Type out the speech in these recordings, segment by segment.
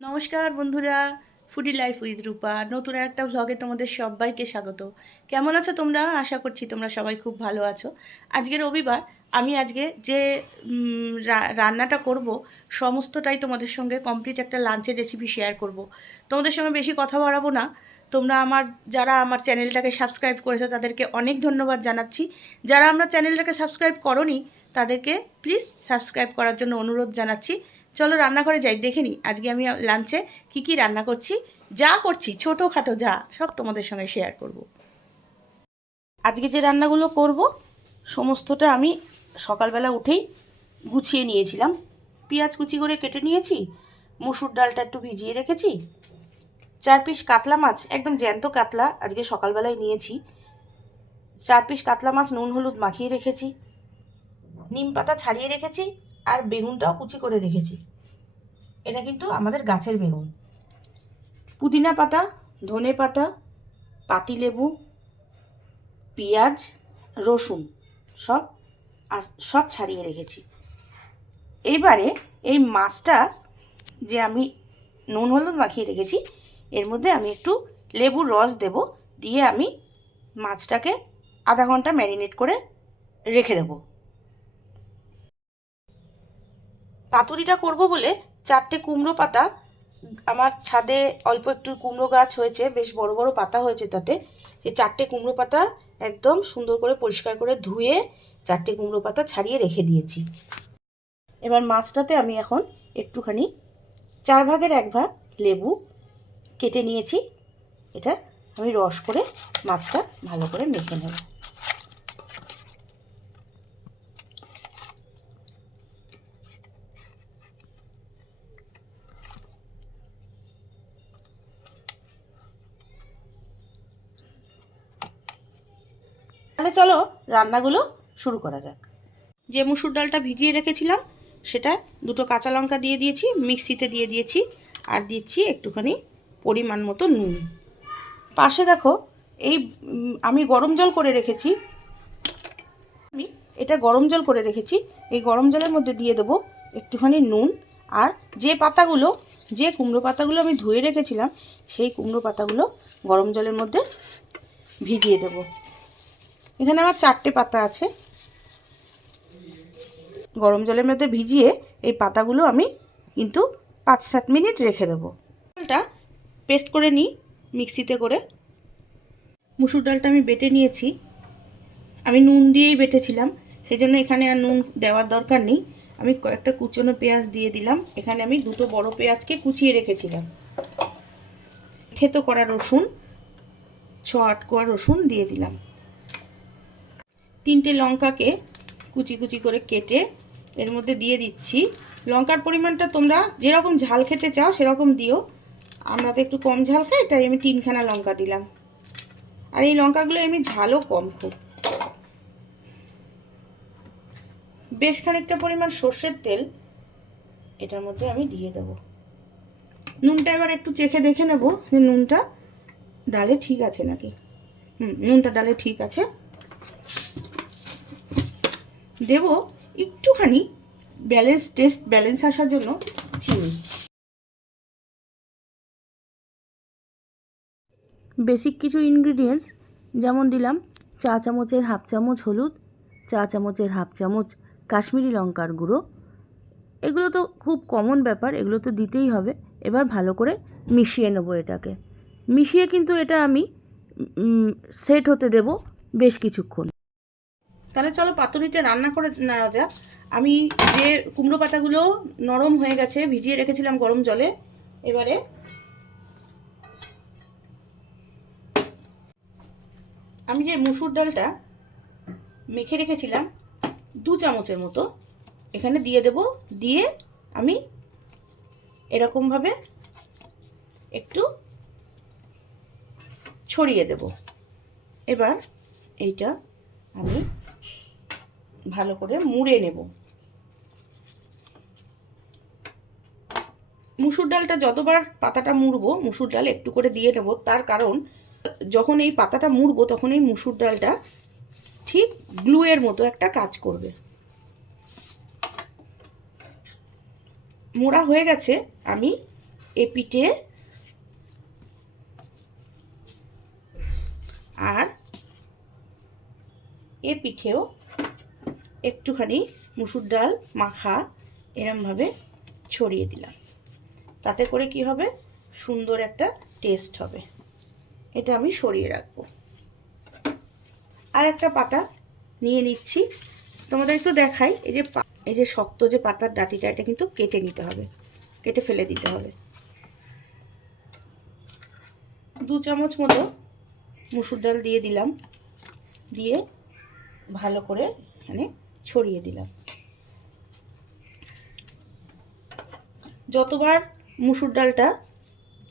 নমস্কার বন্ধুরা, foodie life with রূপা নতুন একটা ভ্লগে তোমাদের সবাইকে স্বাগত। কেমন আছো তোমরা? আশা করছি তোমরা সবাই খুব ভালো আছো। আজকে রবিবার, আমি আজকে যে রান্নাটা করব সমস্তটাই তোমাদের সঙ্গে কমপ্লিট একটা লাঞ্চের রেসিপি শেয়ার করব। তোমাদের সঙ্গে বেশি কথা বাড়াবো না। তোমরা যারা আমার চ্যানেলটাকে সাবস্ক্রাইব করেছো তাদেরকে অনেক ধন্যবাদ জানাচ্ছি। যারা আমরা চ্যানেলটাকে সাবস্ক্রাইব করোনি তাদেরকে প্লিজ সাবস্ক্রাইব করার জন্য অনুরোধ জানাচ্ছি। চলো রান্নাঘরে যাই, দেখে নিই আজকে আমি লাঞ্চে কি রান্না করছি। যা করছি ছোটোখাটো যা সব তোমাদের সঙ্গে শেয়ার করব। আজকে যে রান্নাগুলো করব সমস্তটা আমি সকালবেলা উঠেই গুছিয়ে নিয়েছিলাম। পেঁয়াজ কুচি করে কেটে নিয়েছি, মুসুর ডালটা একটু ভিজিয়ে রেখেছি, 4 পিস কাতলা মাছ, একদম জ্যান্ত কাতলা আজকে সকালবেলায় নিয়েছি, 4 পিস কাতলা মাছ নুন হলুদ মাখিয়ে রেখেছি, নিম পাতা ছাড়িয়ে রেখেছি, আর বেগুনটাও কুচি করে রেখেছি। এটা কিন্তু আমাদের গাছের বেগুন। পুদিনা পাতা, ধনে পাতা, পাতিলেবু, পেঁয়াজ, রসুন সব সব ছাড়িয়ে রেখেছি। এইবারে এই মাছটা যে আমি নুন হলুদ মাখিয়ে রেখেছি এর মধ্যে আমি একটু লেবুর রস দেব, দিয়ে আমি মাছটাকে আধা ঘন্টা ম্যারিনেট করে রেখে দেব। পাতুরিটা করব বলে 4টে কুমড়ো পাতা, আমার ছাদে অল্প একটু কুমড়ো গাছ হয়েছে, বেশ বড় বড় পাতা হয়েছে তাতে, যে 4টে কুমড়ো পাতা একদম সুন্দর করে পরিষ্কার করে ধুয়ে 4টে কুমড়ো পাতা ছাড়িয়ে রেখে দিয়েছি। এবার মাছটাতে আমি এখন একটুখানি 1/4 ভাগ লেবু কেটে নিয়েছি, এটা আমি রস করে মাছটা ভালো করে মেখে নেব। তাহলে চলো রান্নাগুলো শুরু করা যাক। যে মুসুর ডালটা ভিজিয়ে রেখেছিলাম সেটা 2টো কাঁচা লঙ্কা দিয়ে দিয়েছি, মিক্সিতে দিয়ে দিয়েছি, আর দিচ্ছি একটুখানি পরিমাণ মতো নুন। পাশে দেখো এই আমি গরম জল করে রেখেছি, আমি এটা গরম জল করে রেখেছি, এই গরম জলের মধ্যে দিয়ে দেবো একটুখানি নুন, আর যে কুমড়ো পাতাগুলো আমি ধুয়ে রেখেছিলাম সেই কুমড়ো পাতাগুলো গরম জলের মধ্যে ভিজিয়ে দেব। এখানে আমার 4টে পাতা আছে, গরম জলের মধ্যে ভিজিয়ে এই পাতাগুলো আমি কিন্তু 5-7 মিনিট রেখে দেবো। ডালটা পেস্ট করে নিই মিক্সিতে করে। মুসুর ডালটা আমি বেটে নিয়েছি, আমি নুন দিয়েই বেটেছিলাম, সেই জন্য এখানে আর নুন দেওয়ার দরকার নেই। আমি কয়েকটা কুচনো পেঁয়াজ দিয়ে দিলাম, এখানে আমি 2টো বড় পেঁয়াজকে কুচিয়ে রেখেছিলাম, থেতো করা রসুন 6-8 কোয়া রসুন দিয়ে দিলাম, 3টে লঙ্কাকে কুচি কুচি করে কেটে এর মধ্যে দিয়ে দিচ্ছি। লঙ্কার পরিমাণটা তোমরা যেরকম ঝাল খেতে চাও সেরকম দিও, আমরা তো একটু কম ঝাল খাই তাই আমি 3খানা লঙ্কা দিলাম, আর এই লঙ্কাগুলো এমনি ঝালও কম খুব। বেশ খানিকটা পরিমাণ সর্ষের তেল এটার মধ্যে আমি দিয়ে দেব। নুনটা এবার একটু চেখে দেখে নেব যে নুনটা ডালে ঠিক আছে নাকি। নুনটা ডালে ঠিক আছে। দেব একটুখানি টেস্ট ব্যালেন্স আসার জন্য চিনি। বেসিক কিছু ইনগ্রিডিয়েন্টস যেমন দিলাম 1 চামচের 1/2 চামচ হলুদ, 1 চামচের 1/2 চামচ কাশ্মীরি লঙ্কার গুঁড়ো। এগুলো তো খুব কমন ব্যাপার, এগুলো তো দিতেই হবে। এবার ভালো করে মিশিয়ে নেব এটাকে, মিশিয়ে কিন্তু এটা আমি সেট হতে দেব বেশ কিছুক্ষণ। তাহলে চলো পাতুরিটা রান্না করে নেওয়া যাক। আমি যে কুমড়ো পাতাগুলো নরম হয়ে গেছে ভিজিয়ে রেখেছিলাম গরম জলে, এবারে আমি যে মুসুর ডালটা মেখে রেখেছিলাম 2 চামচের মতো এখানে দিয়ে দেব, দিয়ে আমি এরকমভাবে একটু ছড়িয়ে দেব। এবার এইটা আমি ভালো করে মুড়ে নেব। মুসুর ডালটা যতবার পাতাটা মুড়বো মুসুর ডাল একটু করে দিয়ে নেব, তার কারণ যখন এই পাতাটা মুড়বো তখন এই মুসুর ডালটা ঠিক গ্লুয়ের মতো একটা কাজ করবে। মোড়া হয়ে গেছে, আমি এ পিঠে আর এ পিঠেও একটুখানি মুসুর ডাল মাখা এরমভাবে ছড়িয়ে দিলাম। তাতে করে কি হবে, সুন্দর একটা টেস্ট হবে। এটা আমি সরিয়ে রাখবো। আর একটা পাতা নিয়ে নিচ্ছি, তোমাদের একটু দেখাই। এই যে শক্ত যে পাতার ডাঁটিটা, এটা কিন্তু কেটে নিতে হবে, কেটে ফেলে দিতে হবে। 2 চামচ মতো মুসুর ডাল দিয়ে দিলাম, দিয়ে ভালো করে এখানে ছড়িয়ে দিলাম।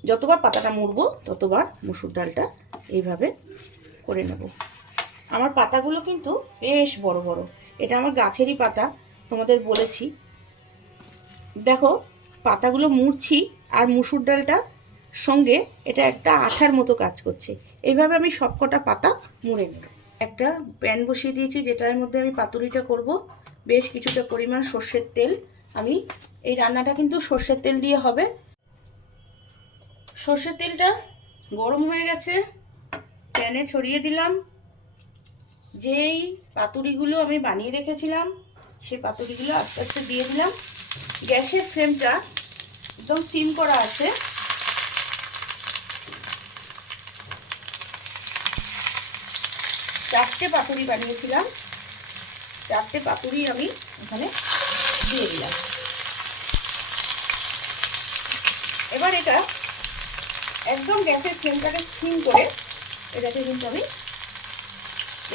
যতবার পাতাটা মুড়বো ততবার মুসুর ডালটা এইভাবে করে নেব। আমার পাতাগুলো কিন্তু বেশ বড় বড়, এটা আমার গাছেরই পাতা, তোমাদের বলেছি। দেখো পাতাগুলো মুড়ছি আর মুসুর ডালটা সঙ্গে এটা একটা আঠার মতো কাজ করছে। এইভাবে আমি সবকটা পাতা মুড়ে নেব। একটা প্যান বসিয়ে দিয়েছি, যেটার মধ্যে আমি পাতুরিটা করব। বেশ কিছুটা পরিমাণ সর্ষের তেল, আমি এই রান্নাটা কিন্তু সর্ষের তেল দিয়ে হবে। সর্ষের তেলটা গরম হয়ে গেছে, প্যানে ছড়িয়ে দিলাম। যেই পাতুরিগুলো আমি বানিয়ে রেখেছিলাম সেই পাতুরিগুলো আস্তে আস্তে দিয়ে দিলাম। গ্যাসের ফ্লেমটা একদম সিম করা আছে। চারটে পাতুরি বানিয়েছিলাম, চারটে পাতুরি আমি এখানে দিয়ে দিলাম। এবার এটা একদম গ্যাসের ফ্লেমটাকে সিম করে এটাকে কিন্তু আমি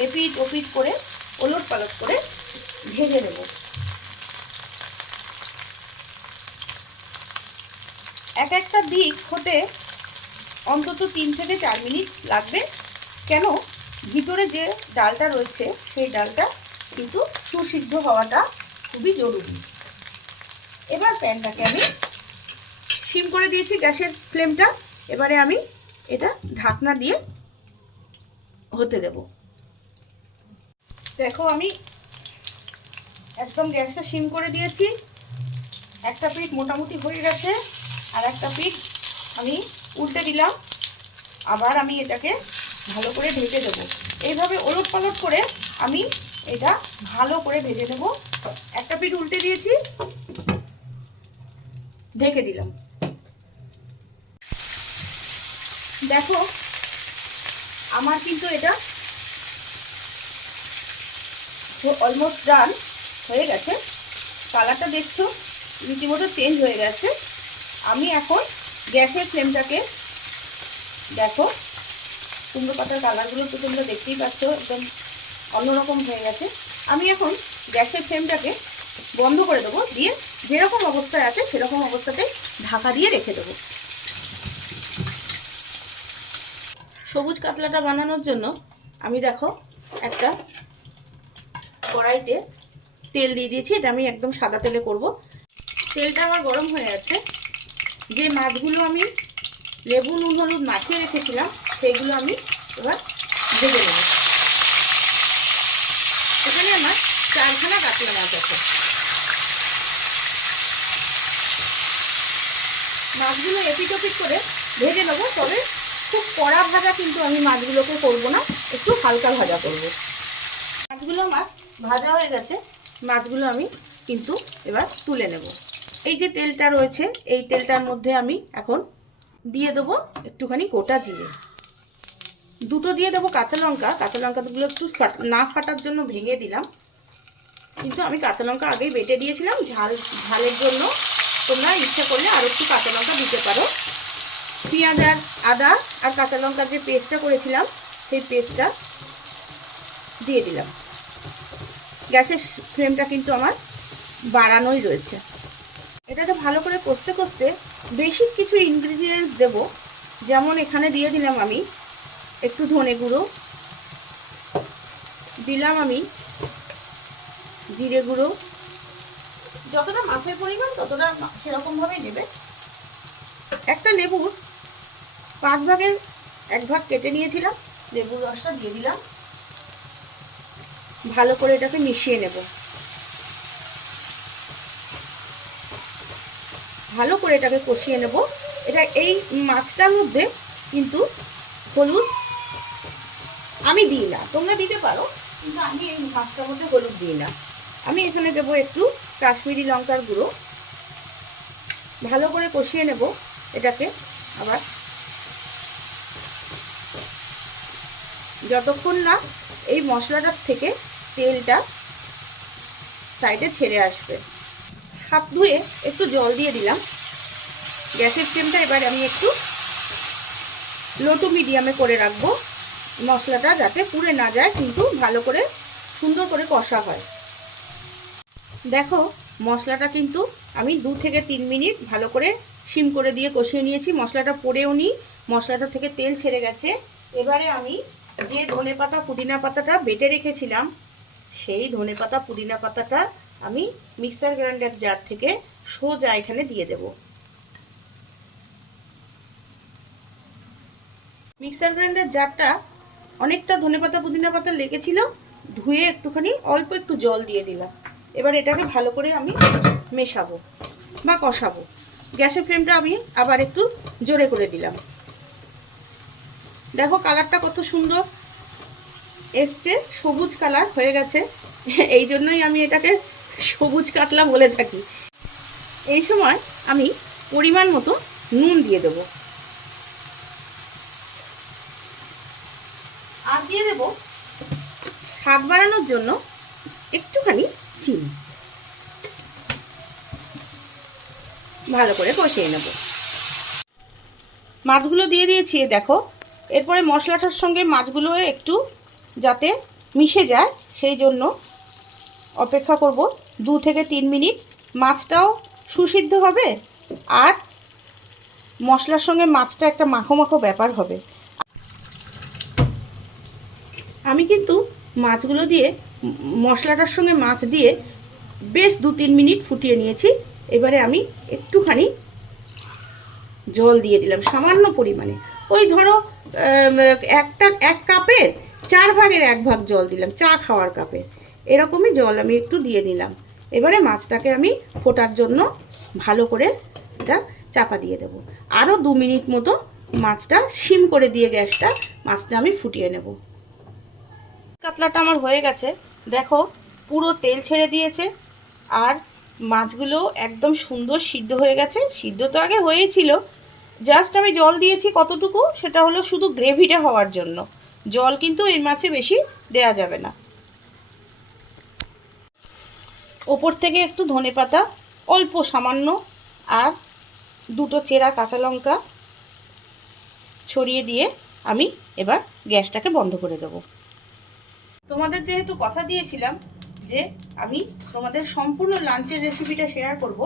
এপিট ওপিট করে ওলট পালট করে ভেজে নেব। এক একটা দিক হতে অন্তত 3 থেকে 4 মিনিট লাগবে। কেন, ভিতরে যে ডালটা রয়েছে সেই ডালটা কিন্তু সুসিদ্ধ হওয়াটা খুবই জরুরি। এবার প্যানটাকে আমি সিম করে দিয়েছি গ্যাসের ফ্লেমটা। এবারে আমি এটা ঢাকনা দিয়ে হতে দেব। দেখো আমি একদম গ্যাসটা সিম করে দিয়েছি। একটা পিঠ মোটামুটি হয়ে গেছে, আর একটা পিঠ আমি উল্টে দিলাম। আবার আমি এটাকে ভালো করে ভেজে দেবো। এইভাবে ওলট পালট করে আমি এটা ভালো করে ভেজে দেবো। একটা পিঠ উল্টে দিয়েছি, ঢেকে দিলাম। দেখো আমার কিন্তু এটা অলমোস্ট ডান হয়ে গেছে। কালারটা দেখছো রীতিমতো চেঞ্জ হয়ে গেছে। আমি এখন গ্যাসের ফ্লেমটাকে, দেখো কুমড়ো পাতার কালারগুলো তো তোমরা দেখতেই পাচ্ছ, একদম অন্যরকম হয়ে গেছে। আমি এখন গ্যাসের ফ্লেমটাকে বন্ধ করে দেবো, দিয়ে যেরকম অবস্থায় আছে সেরকম অবস্থাতে ঢাকা দিয়ে রেখে দেবো। সবুজ কাতলাটা বানানোর জন্য আমি দেখো একটা কড়াইতে তেল দিয়ে দিয়েছি। এটা আমি একদম সাদা তেলে করব। তেলটা আমার গরম হয়ে আছে। যে মাছগুলো আমি লেবু নুন হলুদ মাখিয়ে রেখেছিলাম সেইগুলো আমি এবার ভেজে নেব। এখানে আমার 4খানা কাতলা মাছ আছে। মাছগুলো এপিট ওপিট করে ভেজে নেবো, তবে খুব কড়া ভাজা কিন্তু আমি মাছগুলোকে করবো না, একটু হালকা ভাজা করব। মাছগুলো আমার ভাজা হয়ে গেছে, মাছগুলো আমি কিন্তু এবার তুলে নেব। এই যে তেলটা রয়েছে এই তেলটার মধ্যে আমি এখন দিয়ে দেবো একটুখানি গোটা জিরে, দুটো দিয়ে দেবো কাঁচা লঙ্কা। কাঁচা লঙ্কাগুলো একটু না ফাটার জন্য ভেঙে দিলাম, কিন্তু আমি কাঁচা লঙ্কা আগেই বেটে দিয়েছিলাম। ঝালের জন্য তোমরা ইচ্ছা করলে আরও একটু কাঁচা লঙ্কা দিতে পারো। পেঁয়াজ আর আদা আর কাঁচা লঙ্কার যে পেস্টটা করেছিলাম সেই পেস্টটা দিয়ে দিলাম। গ্যাসের ফ্লেমটা কিন্তু আমার বাড়ানোই রয়েছে। এটাতে ভালো করে কষতে কষতে বেসিক কিছু ইনগ্রিডিয়েন্টস দেব। যেমন এখানে দিয়ে দিলাম আমি একটু ধনে গুঁড়ো, দিলাম আমি জিরে গুঁড়ো। যতটা মাছের পরিমাণ ততটা সেরকমভাবেই নেবে। একটা লেবুর 5 ভাগের 1 ভাগ কেটে নিয়েছিলাম, লেবুর রসটা দিয়ে দিলাম। ভালো করে এটাকে মিশিয়ে নেব। ভালো করে এটাকে কষিয়ে নেব। এটা এই মাছটার মধ্যে কিন্তু হলুদ আমি দিই না, তোমরা দিতে পারো, কিন্তু আমি এই মাছটার মধ্যে হলুদ দিই না। আমি এখানে দেবো একটু কাশ্মীরি লঙ্কার গুঁড়ো। ভালো করে কষিয়ে নেব এটাকে আবার, যতক্ষণ না এই মশলাটার থেকে তেলটা সাইডে ছেড়ে আসবে। হাত ধুয়ে একটু জল দিয়ে দিলাম। গ্যাসের ফ্লেমটা এবার আমি একটু লো টু মিডিয়ামে করে রাখবো, মশলাটা যাতে পুড়ে না যায়, কিন্তু ভালো করে সুন্দর করে কষা হয়। দেখো মশলাটা কিন্তু আমি 2 থেকে 3 মিনিট ভালো করে সিম করে দিয়ে কষিয়ে নিয়েছি। মশলাটা পড়েও নি, মশলাটা থেকে তেল ছেড়ে গেছে। এবারে আমি যে ধনেপাতা পুদিনা পাতাটা বেটে রেখেছিলাম, সেই ধনেপাতা পুদিনা পাতাটা আমি মিক্সার গ্রাইন্ডার জার থেকে সোজা এখানে দিয়ে দেব। মিক্সার গ্রাইন্ডার জারটা অনেকটা ধনেপাতা পুদিনা পাতা লেগেছিল, ধুয়ে একটুখানি অল্প একটু জল দিয়ে দিলাম। এবার এটাকে ভালো করে আমি মেশাবো বা কষাবো। গ্যাসের ফ্লেমটা আমি আবার একটু জোরে করে দিলাম। দেখো কালারটা কত সুন্দর এসছে, সবুজ কালার হয়ে গেছে, এই জন্যই আমি এটাকে সবুজ কাতলা বলে থাকি। এই সময় আমি পরিমাণ মতো নুন দিয়ে দেবো, আর দিয়ে দেব স্বাদ বাড়ানোর জন্য একটুখানি চিনি। ভালো করে কষিয়ে নেব। মাছগুলো দিয়ে দিয়েছি দেখো। এরপরে মশলাটার সঙ্গে মাছগুলো একটু যাতে মিশে যায় সেই জন্য অপেক্ষা করব 2 থেকে 3 মিনিট। মাছটাও সুসিদ্ধ হবে আর মশলার সঙ্গে মাছটা একটা মাখো মাখো ব্যাপার হবে। আমি কিন্তু মাছগুলো দিয়ে মশলাটার সঙ্গে মাছ দিয়ে বেশ 2-3 মিনিট ফুটিয়ে নিয়েছি। এবারে আমি একটুখানি জল দিয়ে দিলাম সামান্য পরিমাণে, ওই ধরো 1 কাপের 4 ভাগের 1 ভাগ জল দিলাম, চা খাওয়ার কাপে এরকমই জল আমি একটু দিয়ে দিলাম। এবারে মাছটাকে আমি ফোটার জন্য ভালো করে এটা চাপা দিয়ে দেবো। আরও 2 মিনিট মতো মাছটা সিম করে দিয়ে গ্যাসটা মাছটা আমি ফুটিয়ে নেব। কাতলাটা আমার হয়ে গেছে, দেখো পুরো তেল ছেড়ে দিয়েছে আর মাছগুলো একদম সুন্দর সিদ্ধ হয়ে গেছে। সিদ্ধ তো আগে হয়েছিল, জাস্ট আমি জল দিয়েছি কতটুকু, সেটা হলো শুধু গ্রেভিটা হওয়ার জন্য। জল কিন্তু এই মাছে বেশি দেয়া যাবে না। ওপর থেকে একটু ধনেপাতা অল্প সামান্য আর 2টো চেরা কাঁচা লঙ্কা ছড়িয়ে দিয়ে আমি এবার গ্যাসটাকে বন্ধ করে দেবো। তোমাদের যেহেতু কথা দিয়েছিলাম যে আমি তোমাদের সম্পূর্ণ লাঞ্চের রেসিপিটা শেয়ার করব,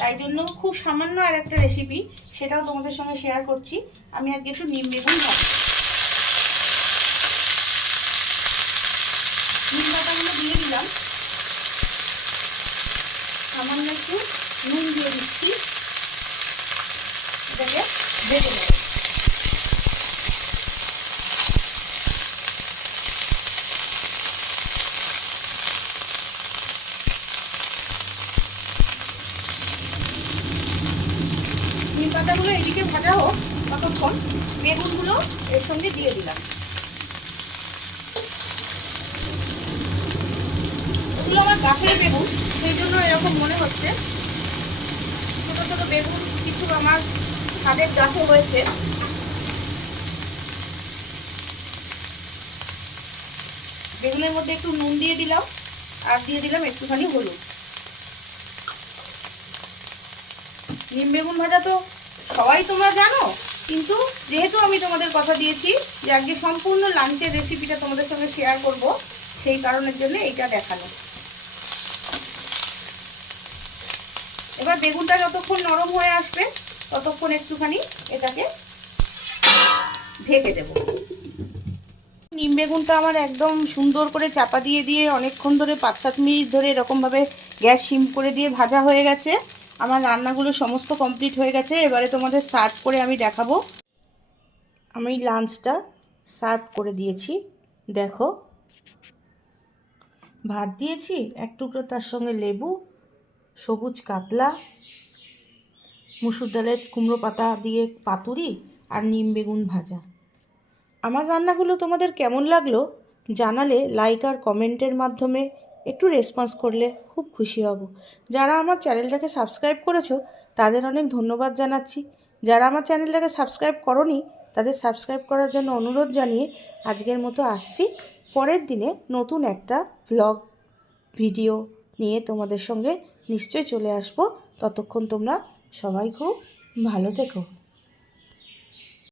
তাই জন্য খুব সামান্য আর একটা রেসিপি সেটাও তোমাদের সঙ্গে শেয়ার করছি। আমি আজকে একটু নিম বেগুন ভাজবো। নিম পাতাগুলো দিয়ে দিলাম, সামান্য একটু নুন দিয়ে দিচ্ছি, এটাকে ভেজে নেব। নিম পাতাগুলো এদিকে ভাজা হোক ততক্ষণ বেগুনগুলো এর সঙ্গে দিয়ে দিলাম। এগুলো আমার গাছের বেগুন, সেই জন্য এরকম মনে হচ্ছে। ছোটো ছোটো বেগুন কিছু আমার ছাদের গাছে হয়েছে। বেগুনের মধ্যে একটু নুন দিয়ে দিলাম আর দিয়ে দিলাম একটুখানি হলুদ। নিম বেগুন ভাজা তো সবাই তোমরা জানো, কিন্তু যেহেতু আমি তোমাদের কথা দিয়েছি যে আজকে সম্পূর্ণ লাঞ্চের রেসিপিটা তোমাদের সঙ্গে শেয়ার করব, সেই কারণের জন্য এইটা দেখানো। এবার বেগুনটা যতক্ষণ নরম হয়ে আসবে ততক্ষণ একটুখানি এটাকে ঢেকে দেব। নিম বেগুনটা আমার একদম সুন্দর করে চাপা দিয়ে দিয়ে অনেকক্ষণ ধরে 5-7 মিনিট ধরে এরকমভাবে গ্যাস সিম করে দিয়ে ভাজা হয়ে গেছে। আমার রান্নাগুলো সমস্ত কমপ্লিট হয়ে গেছে। এবারে তোমাদের সার্ভ করে আমি দেখাবো। আমি লাঞ্চটা সার্ভ করে দিয়েছি, দেখো ভাত দিয়েছি, এক টুকরো তার সঙ্গে লেবু, সবুজ কাতলা, মুসুর ডালের কুমড়ো পাতা দিয়ে পাতুরি আর নিম বেগুন ভাজা। আমার রান্নাগুলো তোমাদের কেমন লাগলো জানালে লাইক আর কমেন্টের মাধ্যমে একটু রেসপন্স করলে খুব খুশি হব। যারা আমার চ্যানেলটাকে সাবস্ক্রাইব করেছো তাদের অনেক ধন্যবাদ জানাচ্ছি। যারা আমার চ্যানেলটাকে সাবস্ক্রাইব করোনি তাদের সাবস্ক্রাইব করার জন্য অনুরোধ জানিয়ে আজকের মতো আসছি। পরের দিনে নতুন একটা ব্লগ ভিডিও নিয়ে তোমাদের সঙ্গে নিশ্চয়ই চলে আসবো। ততক্ষণ তোমরা সবাই খুব ভালো থেকো।